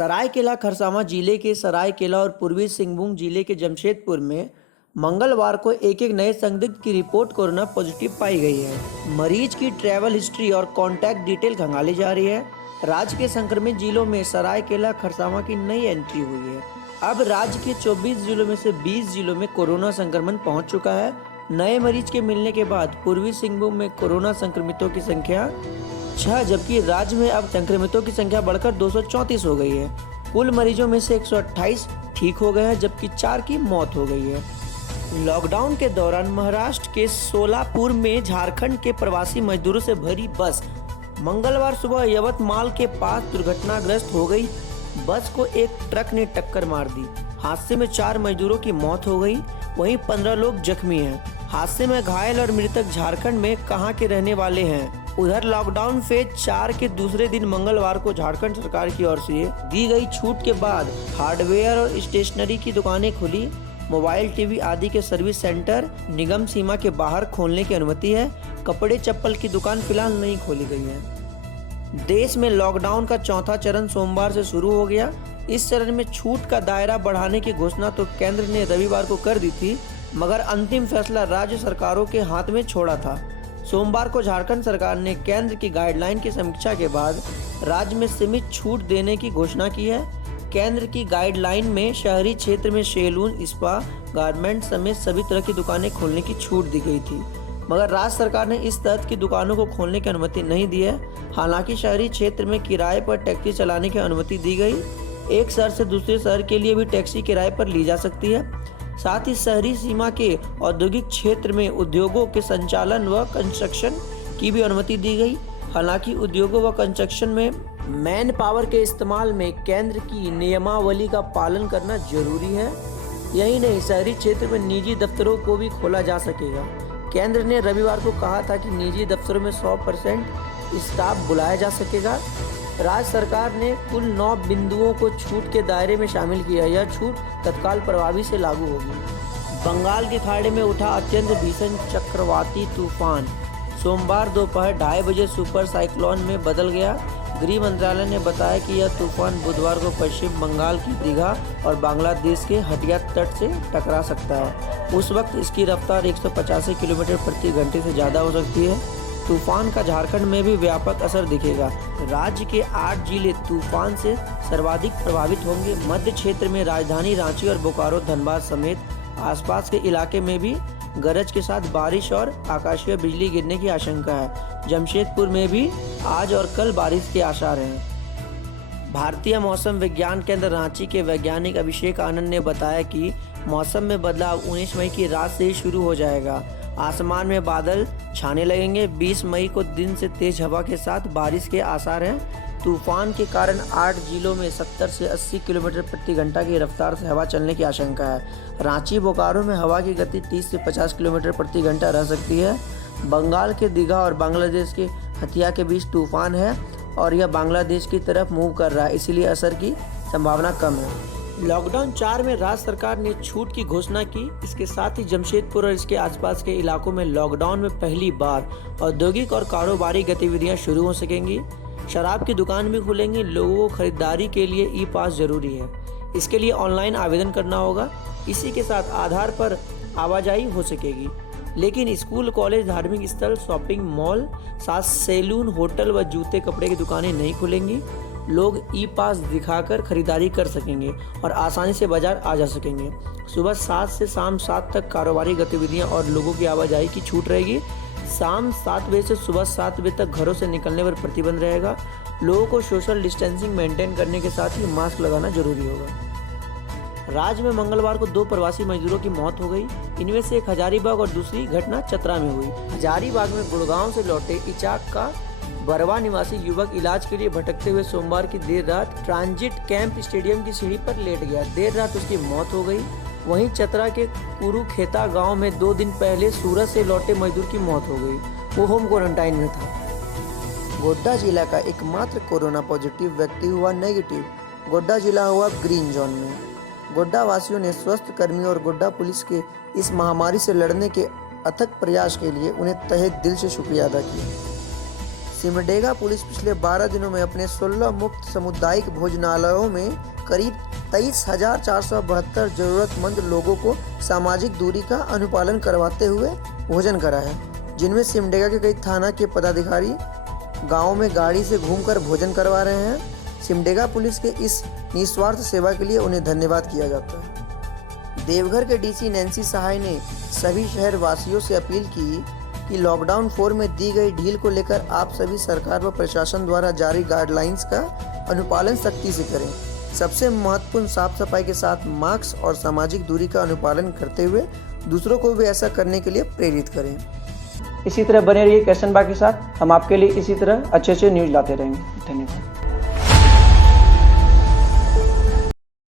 सरायकेला खरसावां जिले के सरायकेला और पूर्वी सिंहभूम जिले के जमशेदपुर में मंगलवार को एक एक नए संदिग्ध की रिपोर्ट कोरोना पॉजिटिव पाई गई है। मरीज की ट्रैवल हिस्ट्री और कॉन्टैक्ट डिटेल खंगाली जा रही है। राज्य के संक्रमित जिलों में सरायकेला खरसावां की नई एंट्री हुई है। अब राज्य के 24 जिलों में से 20 जिलों में कोरोना संक्रमण पहुंच चुका है। नए मरीज के मिलने के बाद पूर्वी सिंहभूम में कोरोना संक्रमितों की संख्या 6, जबकि राज्य में अब संक्रमितों की संख्या बढ़कर 234 हो गई है। कुल मरीजों में से 128 ठीक हो गए हैं, जबकि 4 की मौत हो गई है। लॉकडाउन के दौरान महाराष्ट्र के सोलापुर में झारखंड के प्रवासी मजदूरों से भरी बस मंगलवार सुबह यवतमाल के पास दुर्घटनाग्रस्त हो गई। बस को एक ट्रक ने टक्कर मार दी। हादसे में 4 मजदूरों की मौत हो गई, वहीं 15 लोग जख्मी हैं। हादसे में घायल और मृतक झारखंड में कहां के रहने वाले हैं। उधर लॉकडाउन फेज 4 के दूसरे दिन मंगलवार को झारखंड सरकार की ओर से दी गई छूट के बाद हार्डवेयर और स्टेशनरी की दुकानें खुली। मोबाइल, टीवी आदि के सर्विस सेंटर निगम सीमा के बाहर खोलने की अनुमति है। कपड़े चप्पल की दुकान फिलहाल नहीं खोली गई है। देश में लॉकडाउन का चौथा चरण सोमवार से शुरू हो गया। इस चरण में छूट का दायरा बढ़ाने की घोषणा तो केंद्र ने रविवार को कर दी थी, मगर अंतिम फैसला राज्य सरकारों के हाथ में छोड़ा था। सोमवार को झारखंड सरकार ने केंद्र की गाइडलाइन की समीक्षा के बाद राज्य में सीमित छूट देने की घोषणा की है। केंद्र की गाइडलाइन में शहरी क्षेत्र में सैलून, स्पा, गारमेंट समेत सभी तरह की दुकानें खोलने की छूट दी गई थी, मगर राज्य सरकार ने इस तरह की दुकानों को खोलने की अनुमति नहीं दी है। हालांकि शहरी क्षेत्र में किराए पर टैक्सी चलाने की अनुमति दी गई। एक शहर से दूसरे शहर के लिए भी टैक्सी किराए पर ली जा सकती है। साथ ही शहरी सीमा के औद्योगिक क्षेत्र में उद्योगों के संचालन व कंस्ट्रक्शन की भी अनुमति दी गई। हालांकि उद्योगों व कंस्ट्रक्शन में मैन पावर के इस्तेमाल में केंद्र की नियमावली का पालन करना जरूरी है। यही नहीं, शहरी क्षेत्र में निजी दफ्तरों को भी खोला जा सकेगा। केंद्र ने रविवार को कहा था कि निजी दफ्तरों में 100% स्टाफ बुलाया जा सकेगा। राज्य सरकार ने कुल 9 बिंदुओं को छूट के दायरे में शामिल किया। यह छूट तत्काल प्रभावी से लागू होगी। बंगाल की खाड़ी में उठा अत्यंत भीषण चक्रवाती तूफान सोमवार दोपहर 2:30 बजे सुपर साइक्लोन में बदल गया। गृह मंत्रालय ने बताया कि यह तूफान बुधवार को पश्चिम बंगाल की दीघा और बांग्लादेश के हटिया तट से टकरा सकता है। उस वक्त इसकी रफ्तार 185 किलोमीटर प्रति घंटे से ज़्यादा हो सकती है। तूफान का झारखंड में भी व्यापक असर दिखेगा। राज्य के 8 जिले तूफान से सर्वाधिक प्रभावित होंगे। मध्य क्षेत्र में राजधानी रांची और बोकारो, धनबाद समेत आसपास के इलाके में भी गरज के साथ बारिश और आकाशीय बिजली गिरने की आशंका है। जमशेदपुर में भी आज और कल बारिश के आसार हैं। भारतीय मौसम विज्ञान केंद्र रांची के वैज्ञानिक अभिषेक आनंद ने बताया कि मौसम में बदलाव 19 मई की रात से ही शुरू हो जाएगा। आसमान में बादल छाने लगेंगे। 20 मई को दिन से तेज हवा के साथ बारिश के आसार हैं। तूफान के कारण 8 जिलों में 70 से 80 किलोमीटर प्रति घंटा की रफ्तार से हवा चलने की आशंका है। रांची, बोकारो में हवा की गति 30 से 50 किलोमीटर प्रति घंटा रह सकती है। बंगाल के दीघा और बांग्लादेश के हथिया के बीच तूफान है और यह बांग्लादेश की तरफ मूव कर रहा है, इसीलिए असर की संभावना कम है। लॉकडाउन 4 में राज्य सरकार ने छूट की घोषणा की। इसके साथ ही जमशेदपुर और इसके आसपास के इलाकों में लॉकडाउन में पहली बार औद्योगिक और कारोबारी गतिविधियां शुरू हो सकेंगी। शराब की दुकान भी खुलेंगी। लोगों को खरीदारी के लिए ई पास जरूरी है। इसके लिए ऑनलाइन आवेदन करना होगा। इसी के साथ आधार पर आवाजाही हो सकेगी। लेकिन स्कूल, कॉलेज, धार्मिक स्थल, शॉपिंग मॉल, साथ सैलून, होटल व जूते कपड़े की दुकानें नहीं खुलेंगी। लोग ई पास दिखाकर खरीदारी कर सकेंगे और आसानी से बाजार आ जा सकेंगे। सुबह 7 से शाम 7 तक कारोबारी गतिविधियां और लोगों की आवाजाही की छूट रहेगी। शाम 7 बजे से सुबह 7 बजे तक घरों से निकलने पर प्रतिबंध रहेगा। लोगों को सोशल डिस्टेंसिंग मेंटेन करने के साथ ही मास्क लगाना जरूरी होगा। राज्य में मंगलवार को 2 प्रवासी मजदूरों की मौत हो गई। इनमें से एक हजारीबाग और दूसरी घटना चतरा में हुई। हजारीबाग में गुड़गांव से लौटे इचाक का बरवा निवासी युवक इलाज के लिए भटकते हुए सोमवार की देर रात ट्रांजिट कैंप स्टेडियम की सीढ़ी पर लेट गया। देर रात उसकी मौत हो गई। वहीं चतरा के कुरुखेता गांव में 2 दिन पहले सूरत से लौटे मजदूर की मौत हो गई। वो होम क्वारंटाइन में था। गोड्डा जिला का एकमात्र कोरोना पॉजिटिव व्यक्ति हुआ नेगेटिव। गोड्डा जिला हुआ ग्रीन जोन में। गोड्डा वासियों ने स्वास्थ्य कर्मियों और गोड्डा पुलिस के इस महामारी से लड़ने के अथक प्रयास के लिए उन्हें तहे दिल से शुक्रिया अदा किया। सिमडेगा पुलिस पिछले 12 दिनों में अपने 16 मुफ्त सामुदायिक भोजनालयों में करीब 23,472 जरूरतमंद लोगों को सामाजिक दूरी का अनुपालन करवाते हुए भोजन कराया, जिनमें सिमडेगा के कई थाना के पदाधिकारी गाँव में गाड़ी से घूमकर भोजन करवा रहे हैं। सिमडेगा पुलिस के इस निस्वार्थ सेवा के लिए उन्हें धन्यवाद किया जाता है। देवघर के डीसी नैन्सी सहाय ने सभी शहर वासियों से अपील की कि लॉकडाउन 4 में दी गई ढील को लेकर आप सभी सरकार व प्रशासन द्वारा जारी गाइडलाइंस का अनुपालन सख्ती से करें। सबसे महत्वपूर्ण साफ सफाई के साथ मास्क और सामाजिक दूरी का अनुपालन करते हुए दूसरों को भी ऐसा करने के लिए प्रेरित करें। इसी तरह बने रहिए कैशन बा के साथ। हम आपके लिए इसी तरह अच्छे न्यूज़ लाते रहेंगे। धन्यवाद।